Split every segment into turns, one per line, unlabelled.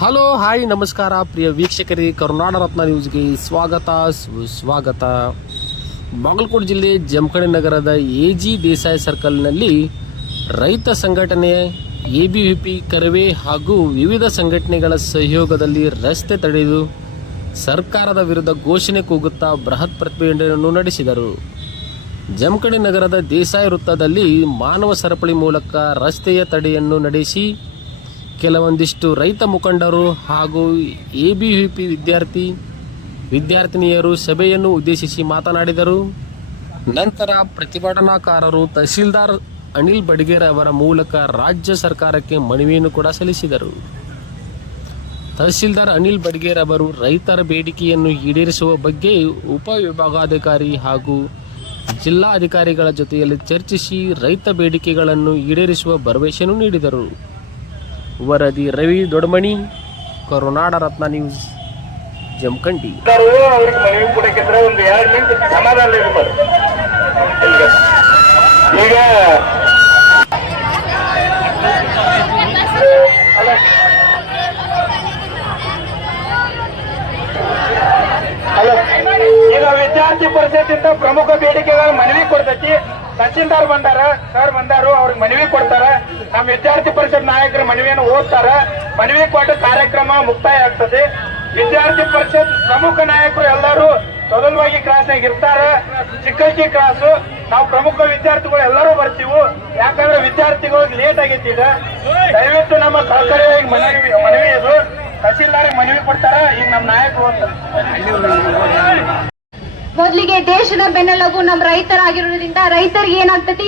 Hello hi ನಮಸ್ಕಾರ ಪ್ರಿಯ ವೀಕ್ಷಕರೇ ಕರುನಾಡ ರತ್ನ ನ್ಯೂಸ್ಗೆ ಸ್ವಾಗತ ಸುಸ್ವಾಗತ ಬಾಗಲಕೋಟೆ ಜಿಲ್ಲೆ ಜಮಖಂಡಿ ನಗರದ ಎ ಜಿ ದೇಸಾಯಿ ಸರ್ಕಲ್ನಲ್ಲಿ ರೈತ ಸಂಘಟನೆ A B V P Karave ಹಾಗೂ ವಿವಿಧ ಸಂಘಟನೆಗಳ ಸಹಯೋಗದಲ್ಲಿ ರಸ್ತೆ ತಡೆದು ಸರ್ಕಾರದ ವಿರುದ್ಧ ಘೋಷಣೆ ಕೂಗುತ್ತಾ ಬೃಹತ್ ಪ್ರತಿಭಟನೆಯನ್ನು ನಡೆಸಿದರು. ಜಮಖಂಡಿ ನಗರದ ದೇಸಾಯಿ ವೃತ್ತದಲ್ಲಿ ಮಾನವ ಸರಪಳಿ ಮೂಲಕ ರಸ್ತೆಯ ತಡೆಯನ್ನು ನಡೆಸಿ ಕೆಲವೊಂದಿಷ್ಟು ರೈತ ಮುಖಂಡರು ಹಾಗೂ ಎ ಬಿ ವಿ ಪಿ ವಿದ್ಯಾರ್ಥಿ ವಿದ್ಯಾರ್ಥಿನಿಯರು ಸಭೆಯನ್ನು ಉದ್ದೇಶಿಸಿ ಮಾತನಾಡಿದರು. ನಂತರ ಪ್ರತಿಭಟನಾಕಾರರು ತಹಸೀಲ್ದಾರ್ ಅನಿಲ್ ಬಡ್ಗೇರ್ ಅವರ ಮೂಲಕ ರಾಜ್ಯ ಸರ್ಕಾರಕ್ಕೆ ಮನವಿಯನ್ನು ಕೂಡ ಸಲ್ಲಿಸಿದರು. ತಹಸೀಲ್ದಾರ್ ಅನಿಲ್ ಬಡ್ಗೇರ್ ಅವರು ರೈತರ ಬೇಡಿಕೆಯನ್ನು ಈಡೇರಿಸುವ ಬಗ್ಗೆ ಉಪವಿಭಾಗಾಧಿಕಾರಿ ಹಾಗೂ ಜಿಲ್ಲಾಧಿಕಾರಿಗಳ ಜೊತೆಯಲ್ಲಿ ಚರ್ಚಿಸಿ ರೈತ ಬೇಡಿಕೆಗಳನ್ನು ಈಡೇರಿಸುವ ಭರವಸೆಯನ್ನು ನೀಡಿದರು. ವರದಿ ರವಿ ದೊಡಮಣಿ, ಕರುನಾಡ ರತ್ನ ನ್ಯೂಸ್. ಜಮಖಂಡಿ.
ಈಗ ವಿದ್ಯಾರ್ಥಿ ಪರಿಷತ್ ಪರಿಷತ್ತಿಂದ ಪ್ರಮುಖ ಬೇಡಿಕೆಗಳ ಮನವಿ ಕೊಡ್ತೈತಿ. ತಹಸೀಲ್ದಾರ್ ಬಂದಾರ, ಸರ್ ಬಂದಾರು, ಅವ್ರಿಗೆ ಮನವಿ ಕೊಡ್ತಾರ. ನಮ್ಮ ವಿದ್ಯಾರ್ಥಿ ಪರಿಷತ್ ನಾಯಕರ ಮನವಿಯನ್ನು ಓದ್ತಾರ. ಮನವಿ ಕೊಟ್ಟು ಕಾರ್ಯಕ್ರಮ ಮುಕ್ತಾಯ ಆಗ್ತದೆ. ವಿದ್ಯಾರ್ಥಿ ಪರಿಷತ್ ಪ್ರಮುಖ ನಾಯಕರು ಎಲ್ಲರೂ ಮೊದಲವಾಗಿ ಕ್ಲಾಸ್ನಾಗ ಇರ್ತಾರ. ಚಿಕ್ಕಕ್ಕಿ ಕ್ಲಾಸು ನಾವು ಪ್ರಮುಖ ವಿದ್ಯಾರ್ಥಿಗಳು ಎಲ್ಲರೂ ಬರ್ತೀವಿ. ಯಾಕಂದ್ರೆ ವಿದ್ಯಾರ್ಥಿಗಳಿಗೆ ಲೇಟ್ ಆಗೈತಿ ದಯವಿಟ್ಟು ನಮ್ಮ ಕಳಕಳಿಯಾಗಿ ಮನವಿ ಮನವಿ ಇದು. ತಹಸೀಲ್ದಾರಿಗೆ ಮನವಿ ಕೊಡ್ತಾರ. ಈಗ ನಮ್ಮ ನಾಯಕರು ಅಂತ.
ಮೊದಲಿಗೆ ದೇಶದ ಬೆನ್ನೆಲುಬು ನಮ್ಮ ರೈತರಾಗಿರೋದ್ರಿಂದ ರೈತರಿಗೆ ಏನಾಗ್ತೈತಿ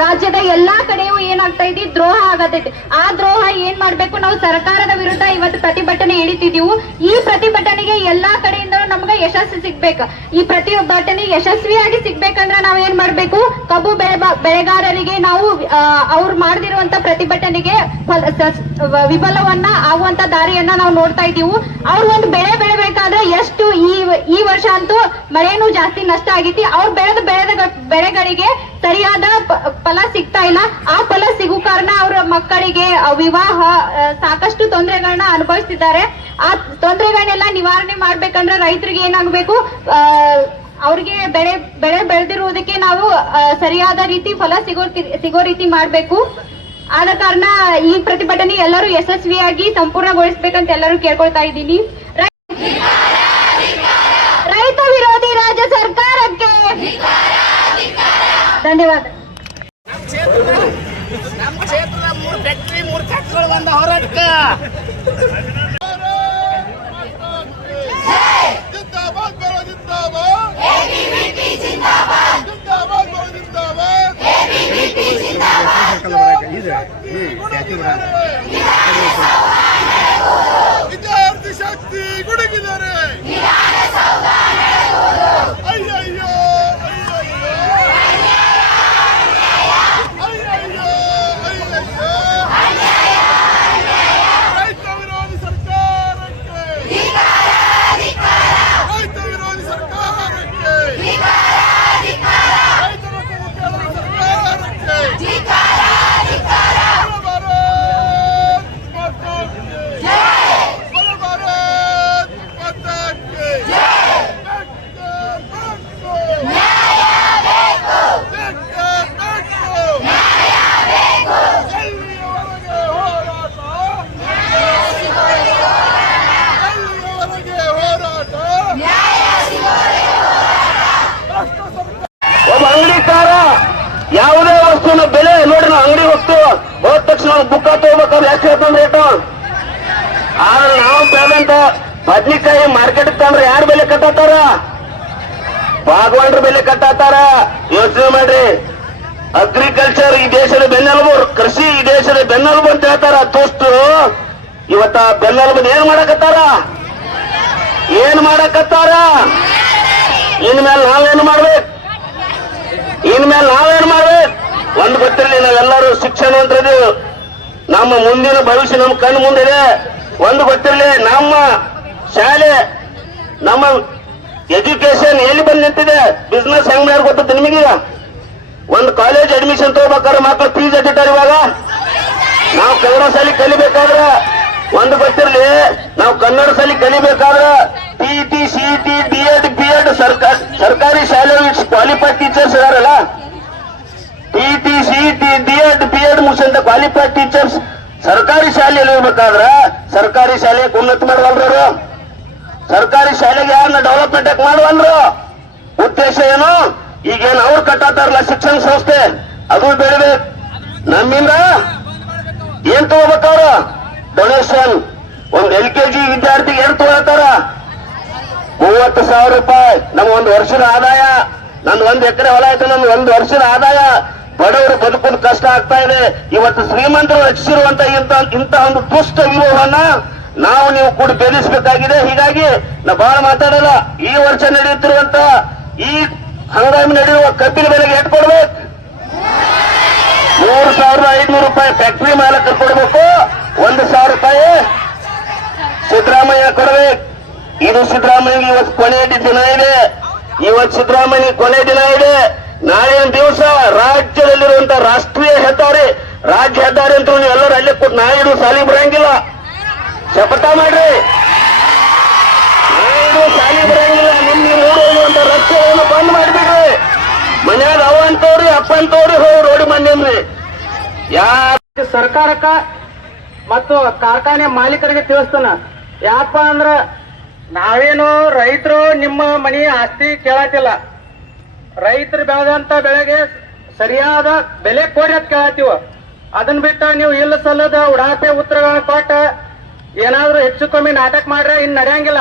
ರಾಜ್ಯದ ಎಲ್ಲಾ ಕಡೆಯೂ ಏನಾಗ್ತೈತಿ, ದ್ರೋಹ ಆಗತೈತಿ. ಆ ದ್ರೋಹ ಏನ್ ಮಾಡ್ಬೇಕು ನಾವು ಸರ್ಕಾರದ ವಿರುದ್ಧ ಇವತ್ತು ಪ್ರತಿಭಟನೆ ಹಿಡಿತಿದೀವು ಈ ಪ್ರತಿಭಟನೆಗೆ ಎಲ್ಲಾ ಕಡೆಯಿಂದ ನಮ್ಗೆ ಯಶಸ್ಸು ಸಿಗ್ಬೇಕು. ಈ ಪ್ರತಿಭಟನೆ ಯಶಸ್ವಿಯಾಗಿ ಸಿಗ್ಬೇಕಂದ್ರೆ ನಾವ್ ಮಾಡ್ಬೇಕು. ಕಬ್ಬು ಬೆಳೆ ಬೆಳೆಗಾರರಿಗೆ ನಾವು ಅವ್ರು ಮಾಡದಿರುವಂತ ಪ್ರತಿಭಟನೆಗೆ ಫಲ- ವಿಫಲವನ್ನ ಆಗುವಂತ ದಾರಿಯನ್ನ ನಾವು ನೋಡ್ತಾ ಇದೀವಿ ಅವ್ರು ಒಂದು ಬೆಳೆ ಬೆಳಿಬೇಕಾದ್ರೆ ಎಷ್ಟು ಈ ಈ ವರ್ಷ ಅಂತೂ ಮಳೆನೂ ಜಾಸ್ತಿ ನಷ್ಟ ಆಗೈತಿ ಅವ್ರು ಬೆಳೆದ ಬೆಳೆದ ಬೆಳೆಗಳಿಗೆ ಸರಿಯಾದ ಫಲ ಸಿಗ್ತಾ ಇಲ್ಲ. ಆ ಫಲ ಸಿಗು ಕಾರಣ ಅವರ ಮಕ್ಕಳಿಗೆ ವಿವಾಹ ಸಾಕಷ್ಟು ತೊಂದರೆಗಳನ್ನ ಅನುಭವಿಸ್ತಿದ್ದಾರೆ. ಆ ತೊಂದರೆಗಳನ್ನೆಲ್ಲ ನಿವಾರಣೆ ಮಾಡ್ಬೇಕಂದ್ರೆ ರೈತರಿಗೆ ಏನಾಗಬೇಕು? ಅವ್ರಿಗೆ ಬೆಳೆ ಬೆಳೆ ಬೆಳೆದಿರುವುದಕ್ಕೆ ನಾವು ಸರಿಯಾದ ರೀತಿ ಫಲ ಸಿಗೋ ಸಿಗೋ ರೀತಿ ಮಾಡಬೇಕು. ಆದ ಕಾರಣ ಈ ಪ್ರತಿಭಟನೆ ಎಲ್ಲರೂ ಯಶಸ್ವಿಯಾಗಿ ಸಂಪೂರ್ಣಗೊಳಿಸ್ಬೇಕಂತ ಎಲ್ಲರೂ ಕೇಳ್ಕೊಳ್ತಾ ಇದ್ದೀನಿ. ರೈತ ವಿರೋಧಿ ರಾಜ್ಯ ಸರ್ಕಾರಕ್ಕೆ ಧನ್ಯವಾದ.
ಮೂರು ಫ್ಯಾಕ್ಟ್ರಿ ಮೂರು ಬಂದ
ಸರ್ಕಲ್ ಬರಕ್ಕೆ ಇದೆ ಈ ಸ್ಟ್ಯಾಚು ಬರಕ್ಕೆ ಶಕ್ತಿ ಗುಡುಗಿದ್ದಾರೆ
ಆದ್ರೆ ನಾವು ಬೆಳೆದಂತ ಬದ್ನಿಕಾಯಿ ಮಾರ್ಕೆಟ್ ತಂದ್ರೆ ಯಾರು ಬೆಲೆ ಕಟ್ಟಾತಾರ? ಬಾಗವಾಂಡ್ರ ಬೆಲೆ ಕಟ್ಟಾತಾರ. ಯೋಚನೆ ಮಾಡ್ರಿ. ಅಗ್ರಿಕಲ್ಚರ್ ಈ ದೇಶದ ಬೆನ್ನೆಲುಬು, ಕೃಷಿ ಈ ದೇಶದ ಬೆನ್ನೆಲುಬು ಅಂತ ಹೇಳ್ತಾರ ತೋಸ್ತು ಇವತ್ತ ಬೆನ್ನೆಲುಬು ಏನ್ ಮಾಡಕತ್ತಾರ? ಏನ್ ಮಾಡಕತ್ತಾರ? ಇನ್ಮೇಲೆ ನಾವೇನ್ ಮಾಡ್ಬೇಕು? ಇನ್ಮೇಲೆ ನಾವೇನ್ ಮಾಡ್ಬೇಕು?
ಗೊತ್ತಿರಲಿ, ನಾವೆಲ್ಲರೂ ಶಿಕ್ಷಣವಂತರಿದ್ದೀವಿ ನಮ್ಮ ಮುಂದಿನ ಭವಿಷ್ಯ ನಮ್ಮ ಕಣ್ಣು ಮುಂದಿದೆ ಒಂದು ಗೊತ್ತಿರಲಿ, ನಮ್ಮ ಶಾಲೆ, ನಮ್ಮ ಎಜುಕೇಶನ್ ಎಲ್ಲಿ ಬಂದು ನಿಂತಿದೆ? ಬಿಸ್ನೆಸ್ ಹೆಂಗ್ ಮಾಡ್ಯಾರ ಗೊತ್ತದ ನಿಮಗೀಗ ಒಂದು ಕಾಲೇಜ್ ಅಡ್ಮಿಷನ್ ತಗೋಬೇಕಾದ್ರೆ ಮಕ್ಕಳು ಫೀಸ್ ಎಟ್ಟಿಟ್ಟಾರ ಇವಾಗ? ನಾವು ಕನ್ನಡ ಶಾಲೆ ಕಲಿಬೇಕಾದ್ರೆ, ಒಂದು ಗೊತ್ತಿರಲಿ, ನಾವು ಕನ್ನಡ ಶಾಲೆ ಕಲಿಬೇಕಾದ್ರೆ T T C T D Ed B Ed ಸರ್ಕಾರ ಸರ್ಕಾರಿ ಶಾಲೆ ಕ್ವಾಲಿಫೈಡ್ ಟೀಚರ್ಸ್ ಇದಾರಲ್ಲ? T T C T D Ed B Ed ಮುಗಿಸಿದ ಕ್ವಾಲಿಫೈಡ್ ಟೀಚರ್ಸ್ ಸರ್ಕಾರಿ ಶಾಲೆಯಲ್ಲಿ ಇರ್ಬೇಕಾದ್ರ ಸರ್ಕಾರಿ ಶಾಲೆಗೆ ಉನ್ನತ ಮಾಡವಲ್ರು. ಸರ್ಕಾರಿ ಶಾಲೆಗೆ ಯಾರನ್ನ ಡೆವಲಪ್ಮೆಂಟ್ ಯಾಕೆ ಮಾಡುವಲ್ರು? ಉದ್ದೇಶ ಏನು? ಈಗೇನು ಅವ್ರು ಕಟ್ಟಾತಾರಲ್ಲ ಶಿಕ್ಷಣ ಸಂಸ್ಥೆ? ಅದು ಬೆಳಿಬೇಕು ನಮ್ಮಿಂದ ಏನ್ ತಗೋಬೇಕವ್ರು ಡೊನೇಷನ್ ಒಂದ್ ಎಲ್ ಕೆ ಜಿ ವಿದ್ಯಾರ್ಥಿಗೆ ಏನ್ ತಗೊಳ್ತಾರ ಮೂವತ್ತು ಸಾವಿರ ರೂಪಾಯಿ. ನಮ್ಗೆ ಒಂದು ವರ್ಷದ ಆದಾಯ. ನಂದು ಒಂದ್ ಎಕರೆ ಹೊಲ ಆಯ್ತು ನನ್ ಒಂದು ವರ್ಷದ ಆದಾಯ. ಬಡವರು ಬದುಕೋದು ಕಷ್ಟ ಆಗ್ತಾ ಇದೆ. ಇವತ್ತು ಶ್ರೀಮಂತರು ರಚಿಸಿರುವಂತ ಇಂತ ಇಂತ ಒಂದು ದುಷ್ಟ ವ್ಯೂಹವನ್ನ ನಾವು ನೀವು ಕೂಡ ಬೆದರಿಸಬೇಕಾಗಿದೆ. ಹೀಗಾಗಿ ನಾ ಬಹಳ ಮಾತಾಡಲ್ಲ, ಈ ವರ್ಷ ನಡೆಯುತ್ತಿರುವಂತ ಈ ಹಂಗಾಮಿ ನಡೆಯುವ ಕಬ್ಬಿನ ಬೆಲೆಗೆ ಎಟ್ ಕೊಡ್ಬೇಕು? ಮೂರು ಸಾವಿರದ ಐದ್ನೂರು ರೂಪಾಯಿ ಫ್ಯಾಕ್ಟ್ರಿ ಮಾಲಕರು ಕೊಡಬೇಕು. ಒಂದು ಸಾವಿರ ರೂಪಾಯಿ ಸಿದ್ದರಾಮಯ್ಯ ಕೊಡ್ಬೇಕು. ಇದು ಸಿದ್ದರಾಮಯ್ಯ ಇವತ್ತು ಕೊನೆಯ ದಿನ ಇದೆ. ಇವತ್ತು ಸಿದ್ದರಾಮಯ್ಯ ಕೊನೆ ದಿನ ಇದೆ. ನಾಳಿನ ದಿವಸ ರಾಜ್ಯದಲ್ಲಿರುವಂತ ರಾಷ್ಟ್ರೀಯ ಹೆದ್ದಾರಿ, ರಾಜ್ಯ ಹೆದ್ದಾರಿ ಅಂತ ನೀವು ಎಲ್ಲರೂ ಅಲ್ಲೇ ಕೊಟ್ಟು ನಾಯಿಡು ಸಾಲಿ ಬರಂಗಿಲ್ಲ ಶಪಥ ಮಾಡ್ರಿ. ನಾಯಿಡು ಸಾಲಿ ಬರಂಗಿಲ್ಲ ನಿಮ್ಗೆ ನೋಡುವಂತ ರಸ್ತೆಗಳನ್ನು ಬಂದ್ ಮಾಡಿಬಿಡ್ರಿ. ಮನ್ಯಾಗ ಅವ ಅಂತವ್ರಿ, ಅಪ್ಪ ಅಂತವ್ರಿ, ಹೋಗಿ ರೋಡ್ ಮಂದಿನ್ರಿ ಯಾರ
ಸರ್ಕಾರಕ್ಕ ಮತ್ತು ಕಾರ್ಖಾನೆ ಮಾಲೀಕರಿಗೆ ತಿಳಿಸ್ತಾನ. ಯಾಕಪ್ಪ ಅಂದ್ರ ನಾವೇನು ರೈತರು ನಿಮ್ಮ ಮನಿ ಆಸ್ತಿ ಕೇಳತ್ತಿಲ್ಲ. ರೈತರು ಬೆಳೆದಂತ ಬೆಳೆಗೆ ಸರಿಯಾದ ಬೆಲೆ ಕೊಡಿ ಅಂತ ಕೇಳತ್ತೀವ. ಅದನ್ನ ಬಿಟ್ಟು ನೀವು ಇಲ್ಲ ಸಲ್ಲದ ಉಡಾಪೆ ಉತ್ತರಗಳನ್ನ ಕೊಟ್ಟ ಏನಾದ್ರೂ ಹೆಚ್ಚು ಕಮ್ಮಿ ನಾಟಕ ಮಾಡ್ರೆ ಇನ್ ನಡೆಯಂಗಿಲ್ಲ.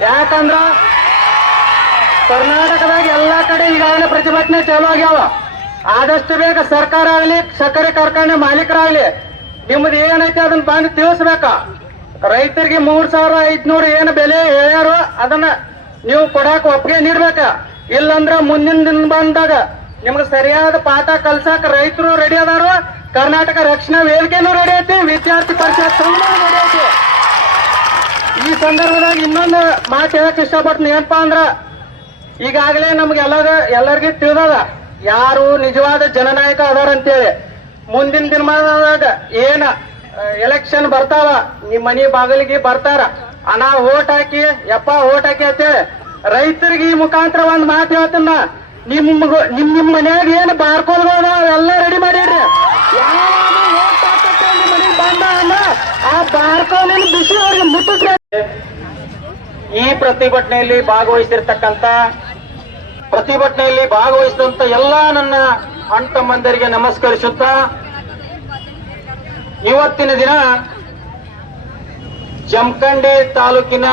ಯಾಕಂದ್ರ ಕರ್ನಾಟಕದಾಗ ಎಲ್ಲಾ ಕಡೆ ಈಗಾಗಲೇ ಪ್ರತಿಭಟನೆ ಚಾಲು ಆಗ್ಯಾವ. ಆದಷ್ಟು ಬೇಗ ಸರ್ಕಾರ ಆಗಲಿ, ಸಕ್ಕರೆ ಕಾರ್ಖಾನೆ ಮಾಲೀಕರಾಗ್ಲಿ ನಿಮ್ದು ಏನೈತೆ ಅದನ್ನ ಬಂದು ತಿಳಿಸ್ಬೇಕ. ರೈತರಿಗೆ ಮೂರ್ ಸಾವಿರ ಐದ್ನೂರು ಏನು ಬೆಲೆ ಹೇಳ್ಯಾರೋ ಅದನ್ನ ನೀವು ಕೊಡಾಕ ಒಪ್ಪಿಗೆ ನೀಡ್ಬೇಕ. ಇಲ್ಲಂದ್ರ ಮುಂದಿನ ದಿನ ಬಂದಾಗ ನಿಮ್ಗೆ ಸರಿಯಾದ ಪಾಠ ಕಲ್ಸಾಕ ರೈತರು ರೆಡಿ ಅದಾರು, ಕರ್ನಾಟಕ ರಕ್ಷಣಾ ವೇದಿಕೆನೂ ರೆಡಿ ಐತಿ, ವಿದ್ಯಾರ್ಥಿ ಪರಿಷತ್ ರೆಡಿ ಈ ಸಂದರ್ಭದಾಗ ಇನ್ನೊಂದು ಮಾತು ಹೇಳಕ್ ಇಷ್ಟಪಡ್ತೀನಿ, ಏನಪ್ಪಾ ಅಂದ್ರ ಈಗಾಗಲೇ ನಮ್ಗೆ ಎಲ್ಲರ ಎಲ್ಲರಿಗೂ ತಿಳಿದದ, ಯಾರು ನಿಜವಾದ ಜನನಾಯಕ ಅದಾರ ಅಂತೇಳಿ. ಮುಂದಿನ ದಿನಮಾನದಾಗ ಏನ ಎಲೆಕ್ಷನ್ ಬರ್ತಾವ, ನಿಮ್ ಮನಿ ಬಾಗಿಲಿಗೆ ಬರ್ತಾರ, ಅನಾ ಓಟ್ ಹಾಕಿ, ಯಪ್ಪ ಓಟ್ ಹಾಕಿ ಅಂತೇಳಿ. ರೈತರಿಗೆ ಈ ಮುಖಾಂತರ ಒಂದ್ ಮಾತು ಹೇಳ್ತನ್ನ ನಿಮ್ ನಿಮ್ ನಿಮ್ ಮನ್ಯಾಗ ಏನು ಬಾರ್ಕೋಲ್ಗಳು ಅವೆಲ್ಲ ರೆಡಿ ಮಾಡಿಡ್ರಿ ಬಂದ ಆ ಬಾರ್ಕೋಲಿನ ಬಿಸಿ ಅವ್ರಿಗೆ ಮುಟ್ಟಿಸ್ರಿ. ಈ ಪ್ರತಿಭಟನೆಯಲ್ಲಿ ಭಾಗವಹಿಸಿರ್ತಕ್ಕಂತ ಪ್ರತಿಭಟನೆಯಲ್ಲಿ ಭಾಗವಹಿಸಿದಂತ ಎಲ್ಲಾ ನನ್ನ ಅಣ್ಣ ತಮ್ಮಂದರಿಗೆ ನಮಸ್ಕರಿಸುತ್ತಾ, ಇವತ್ತಿನ ದಿನ ಜಮಖಂಡಿ ತಾಲೂಕಿನ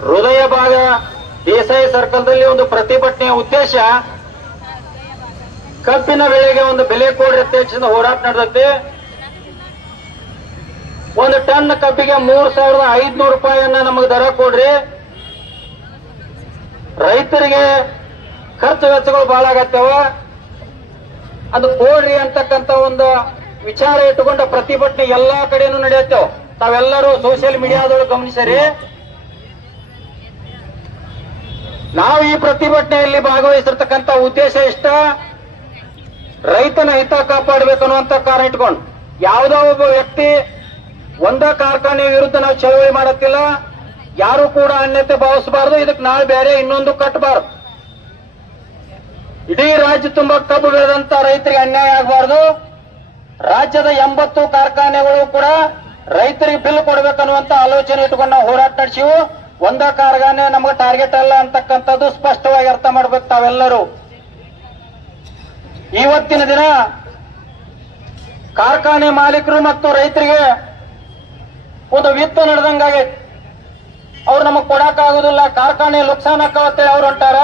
ಹೃದಯ ಭಾಗ ದೇಸಾಯಿ ಸರ್ಕಲ್ದಲ್ಲಿ ಒಂದು ಪ್ರತಿಭಟನೆಯ ಉದ್ದೇಶ, ಕಬ್ಬಿನ ಬೆಳೆಗೆ ಒಂದು ಬೆಲೆ ಕೊಡ್ರಿ ಅಧ್ಯಕ್ಷದಿಂದ ಹೋರಾಟ ನಡೆದತ್ತೆ ಒಂದು ಟನ್ ಕಬ್ಬಿಗೆ ಮೂರ್ ಸಾವಿರದ ಐದ್ನೂರು ರೂಪಾಯಿಯನ್ನ ನಮಗೆ ದರ ಕೊಡ್ರಿ. ರೈತರಿಗೆ ಖರ್ಚು ವೆಚ್ಚಗಳು ಬಹಳ ಆಗತ್ತವ. ಅದು ಕೊಡ್ರಿ ಅಂತಕ್ಕಂತ ಒಂದು ವಿಚಾರ ಇಟ್ಟುಕೊಂಡ ಪ್ರತಿಭಟನೆ ಎಲ್ಲಾ ಕಡೆನೂ ನಡೆಯುತ್ತೇವೆ. ತಾವೆಲ್ಲರೂ ಸೋಷಿಯಲ್ ಮೀಡಿಯಾದೊಳಗೆ ಗಮನಿಸರಿ. ನಾವು ಈ ಪ್ರತಿಭಟನೆಯಲ್ಲಿ ಭಾಗವಹಿಸಿರ್ತಕ್ಕಂಥ ಉದ್ದೇಶ ಇಷ್ಟ ರೈತನ ಹಿತ ಕಾಪಾಡಬೇಕು ಅನ್ನುವಂತ ಕಾರಣ ಇಟ್ಕೊಂಡು. ಯಾವುದೋ ಒಬ್ಬ ವ್ಯಕ್ತಿ ಒಂದ ಕಾರ್ಖಾನೆ ವಿರುದ್ಧ ನಾವು ಚಳವಳಿ ಮಾಡತ್ತಿಲ್ಲ, ಯಾರು ಕೂಡ ಅನ್ಯತೆ ಭಾವಿಸಬಾರದು ಇದಕ್ಕೆ ನಾಳೆ ಬೇರೆ ಇನ್ನೊಂದು ಕಟ್ಟಬಾರದು ಇಡೀ ರಾಜ್ಯ ತುಂಬಾ ಕಬ್ಬು ಬೆಳೆದಂತ ರೈತರಿಗೆ ಅನ್ಯಾಯ ಆಗಬಾರದು. ರಾಜ್ಯದ ಎಂಬತ್ತು ಕಾರ್ಖಾನೆಗಳು ಕೂಡ ರೈತರಿಗೆ ಬಿಲ್ ಕೊಡಬೇಕನ್ನುವಂತ ಆಲೋಚನೆ ಇಟ್ಕೊಂಡು ನಾವು ಹೋರಾಟ ನಡೆಸಿವು. ಒಂದ ಕಾರ್ಖಾನೆ ನಮಗೆ ಟಾರ್ಗೆಟ್ ಅಲ್ಲ ಅಂತಕ್ಕಂಥದ್ದು ಸ್ಪಷ್ಟವಾಗಿ ಅರ್ಥ ಮಾಡ್ಬೇಕು ತಾವೆಲ್ಲರೂ. ಇವತ್ತಿನ ದಿನ ಕಾರ್ಖಾನೆ ಮಾಲೀಕರು ಮತ್ತು ರೈತರಿಗೆ ಒಂದು ವಿತ್ತ ನಡೆದಂಗಾಗಿ ಅವ್ರು ನಮಗ್ ಕೊಡಕ್ ಆಗುದಿಲ್ಲ ಕಾರ್ಖಾನೆ ನುಕ್ಸಾನ್ ಆಕಾವತ್ತೆ ಅವ್ರು ಹೊಂಟಾರ.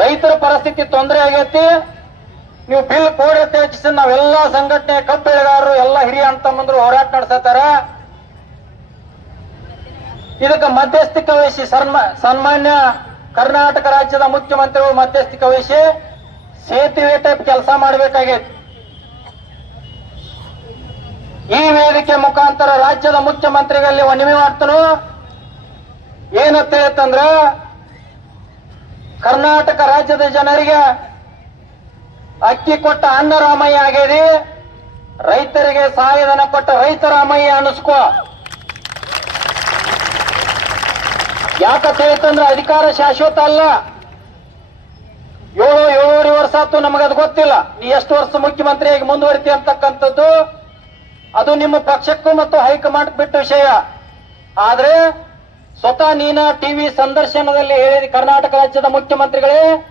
ರೈತರ ಪರಿಸ್ಥಿತಿ ತೊಂದರೆ ಆಗೈತಿ. ನೀವು ಬಿಲ್ ಕೋಡ್ ಹೆಚ್ಚಿಸಿ ನಾವೆಲ್ಲಾ ಸಂಘಟನೆ ಕಬ್ಬು ಬೆಳೆಗಾರರು ಎಲ್ಲ ಹಿರಿಯ ಅಂತಂದ್ರು ಹೋರಾಟ ನಡೆಸತ್ತಾರ. ಇದಕ್ಕೆ ಮಧ್ಯಸ್ಥಿಕೆ ವಹಿಸಿ ಸನ್ಮಾ, ಸನ್ಮಾನ್ಯ ಕರ್ನಾಟಕ ರಾಜ್ಯದ ಮುಖ್ಯಮಂತ್ರಿಗಳು ಮಧ್ಯಸ್ಥಿಕೆ ವಹಿಸಿ ಸೇತುವೆ ಟೈಪ್ ಕೆಲಸ ಮಾಡಬೇಕಾಗೈತಿ. ಈ ವೇದಿಕೆ ಮುಖಾಂತರ ರಾಜ್ಯದ ಮುಖ್ಯಮಂತ್ರಿಗಳಲ್ಲಿ ಮನವಿ ಮಾಡ್ತನು ಏನಂತ ಹೇಳ್ತಂದ್ರ, ಕರ್ನಾಟಕ ರಾಜ್ಯದ ಜನರಿಗೆ ಅಕ್ಕಿ ಕೊಟ್ಟ ಅನ್ನರಾಮಯ್ಯ ಆಗೇರಿ. ರೈತರಿಗೆ ಸಹಾಯಧನ ಕೊಟ್ಟ ರೈತರಾಮಯ್ಯ ಅನ್ನಿಸ್ಕೋ. ಯಾಕಂತ ಹೇಳ್ತಂದ್ರೆ ಅಧಿಕಾರ ಶಾಶ್ವತ ಅಲ್ಲ. ಏಳು, ಏಳೂವರೆ ವರ್ಷ ಆತು ನಮಗದು ಗೊತ್ತಿಲ್ಲ. ನೀ ಎಷ್ಟು ವರ್ಷ ಮುಖ್ಯಮಂತ್ರಿಯಾಗಿ ಮುಂದುವರಿತಿ ಅಂತಕ್ಕಂಥದ್ದು, ಅದು ನಿಮ್ಮ ಪಕ್ಷಕ್ಕೂ ಮತ್ತು ಹೈಕಮಾಂಡ್ ಬಿಟ್ಟ ವಿಷಯ. ಆದ್ರೆ, ಸ್ವತಃ ನೀನ ಟಿವಿ ಸಂದರ್ಶನದಲ್ಲಿ ಹೇಳಿದ ಕರ್ನಾಟಕ ರಾಜ್ಯದ ಮುಖ್ಯಮಂತ್ರಿಗಳೇ,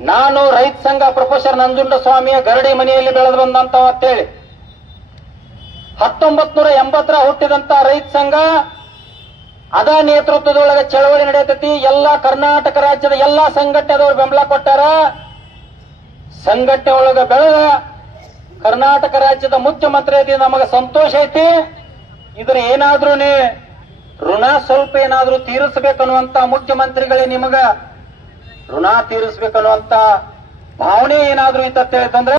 ನಾನು ರೈತ ಸಂಘ ಪ್ರೊಫೆಸರ್ ನಂಜುಂಡ ಸ್ವಾಮಿಯ ಗರಡಿ ಮನೆಯಲ್ಲಿ ಬೆಳೆದು ಬಂದಂತ ಅಂತೇಳಿ ಹತ್ತೊಂಬತ್ ನೂರ ಎಂಬತ್ತರ ಹುಟ್ಟಿದಂತ ರೈತ ಸಂಘ ಅದ ನೇತೃತ್ವದೊಳಗೆ ಚಳವಳಿ ನಡೆಯತೈತಿ. ಎಲ್ಲ ಕರ್ನಾಟಕ ರಾಜ್ಯದ ಎಲ್ಲಾ ಸಂಘಟನೆದವರು ಬೆಂಬಲ ಕೊಟ್ಟಾರ. ಸಂಘಟನೆ ಒಳಗ ಬೆಳೆದ ಕರ್ನಾಟಕ ರಾಜ್ಯದ ಮುಖ್ಯಮಂತ್ರಿ ಐತಿ ನಮಗೆ ಸಂತೋಷ ಐತಿ. ಇದ್ರ ಏನಾದ್ರೂ ಋಣ ಸ್ವಲ್ಪ ಏನಾದ್ರೂ ತೀರಿಸಬೇಕನ್ನುವಂತ ಮುಖ್ಯಮಂತ್ರಿಗಳೇ ನಿಮಗ ಋಣ ತೀರಿಸಬೇಕನ್ನುವಂತ ಭಾವನೆ ಏನಾದ್ರೂ ಇತ್ತಂದ್ರೆ